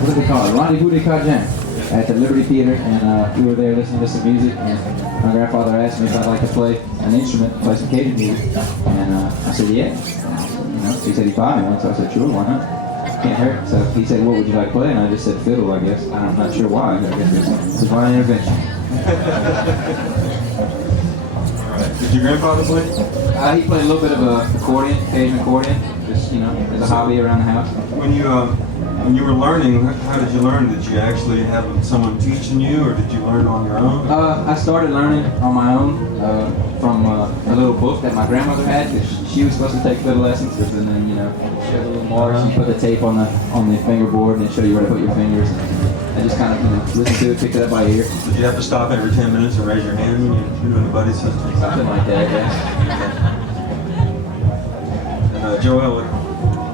what do they call it? Rendezvous de Cajun at the Liberty Theater, and we were there listening to some music, and my grandfather asked me if I'd like to play an instrument, play some Cajun music, and I said yeah. He said he'd buy me one, so I said sure, why not? Can't hurt. So he said, what would you like to play? And I just said fiddle, I guess. I'm not sure why. I guess it's divine intervention. Alright. Did your grandfather play? He played a little bit of accordion, Cajun accordion, just, as a hobby around the house. When you were learning, how did you learn? Did you actually have someone teaching you, or did you learn on your own? I started learning on my own from a little book that my grandmother had, because she was supposed to take fiddle lessons, and then, she had a little mark, she put the tape on the fingerboard, and it showed you where to put your fingers. I just kind of, listened to it, picked it up by ear. Did you have to stop every 10 minutes and raise your hand when you're doing the buddy system? Something like that, yeah. And Joel,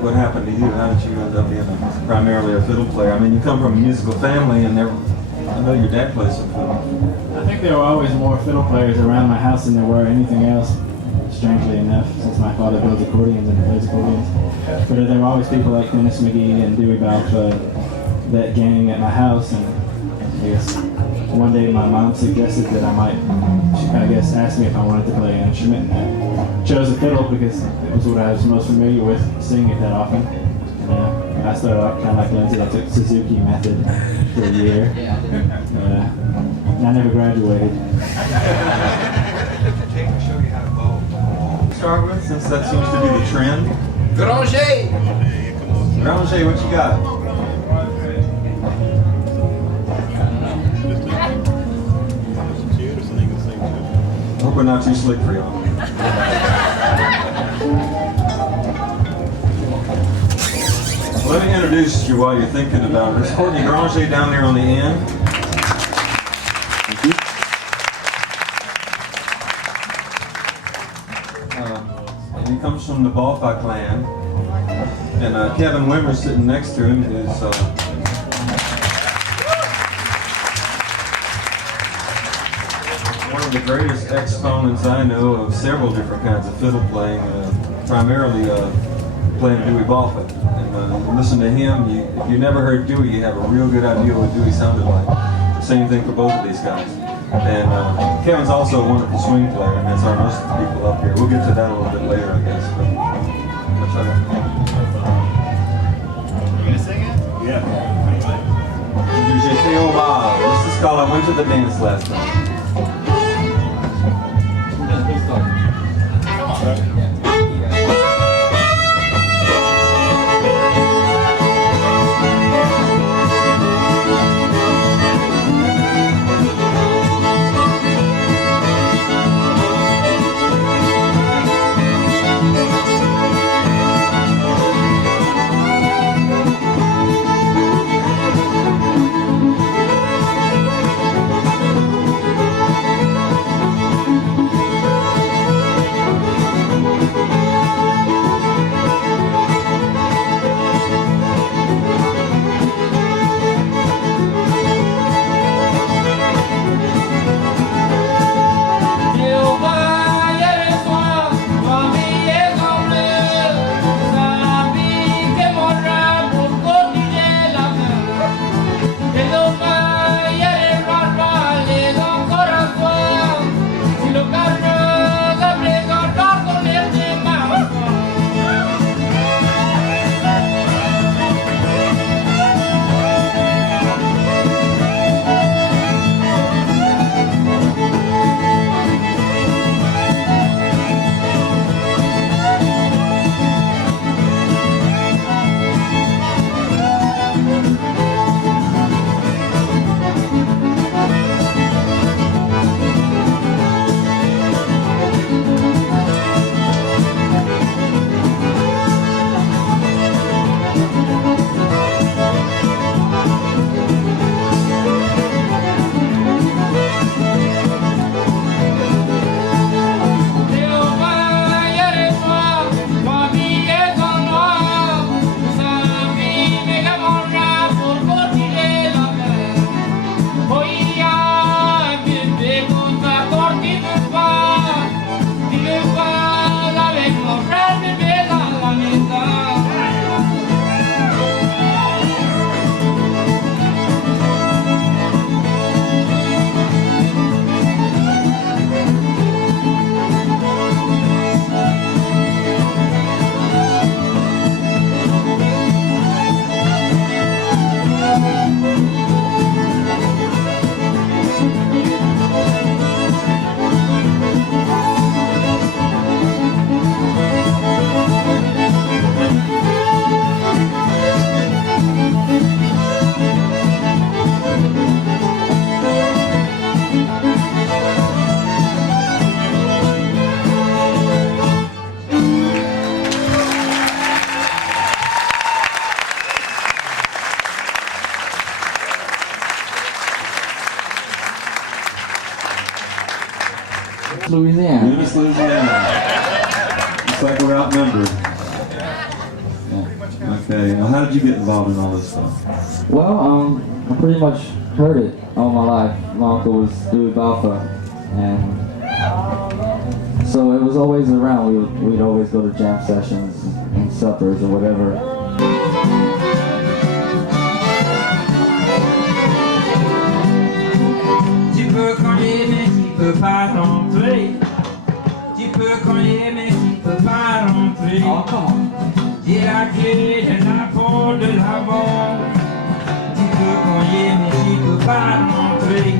what happened to you? How did you end up being primarily a fiddle player? I mean, you come from a musical family, and I know your dad plays some fiddle. I think there were always more fiddle players around my house than there were anything else, strangely enough, since my father builds accordions and plays accordions. But there were always people like Dennis McGee and Dewey Balfa, that gang at my house, and I guess one day my mom suggested that she asked me if I wanted to play an instrument, and I chose a fiddle because it was what I was most familiar with, singing it that often. And I started off kind of like Linzay. I took Suzuki method for a year. And I never graduated. Start with, since that seems to be the trend. Granger! Granger, what you got? I hope we're not too slick for y'all. Let me introduce you while you're thinking about it. There's Courtney Granger down there on the end. And he comes from the Balfa clan. And Kevin Wimmer sitting next to him is one of the greatest exponents I know of several different kinds of fiddle playing, primarily playing Dewey Balfa. And listen to him, if you never heard Dewey, you have a real good idea what Dewey sounded like. Same thing for both of these guys. And Kevin's also a wonderful swing player, and that's our most of the people up here. We'll get to that a little bit later, I guess. But, You gonna sing it? yeah. This is called I Went to the Dance Last Night. Louisiana. Eunice, Louisiana. Looks like we're outnumbered. Yeah. Okay. Now, how did you get involved in all this stuff? Well, I pretty much heard it all my life. My uncle was Dewey Balfa, and so it was always around. We'd always go to jam sessions and suppers or whatever. Tu peux cogner mais tu peux pas rentrer. Tu peux cogner mais tu peux pas rentrer. Oh, come on. J'ai la clé de la porte de l'avant. Tu peux cogner mais tu peux pas rentrer.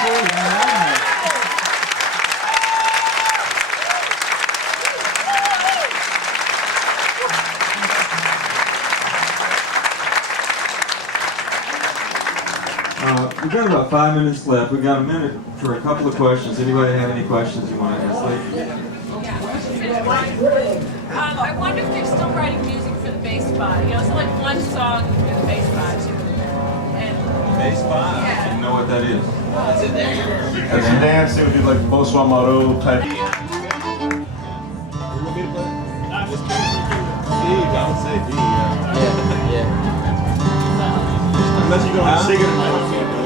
We've got about 5 minutes left. We've got a minute for a couple of questions. Anybody have any questions you want to ask? I wonder if they're still writing music for the bass spot. You know, so like one song for the bass spot too. And Bass spot? Yeah. I don't know what that is. It's a dance. They would do like Broussard type. You want me to play? Nah, just play. I would say D. Yeah. Unless you're gonna sing it tonight, I can't do it.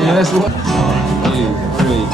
Yeah, that's what. 2, 3.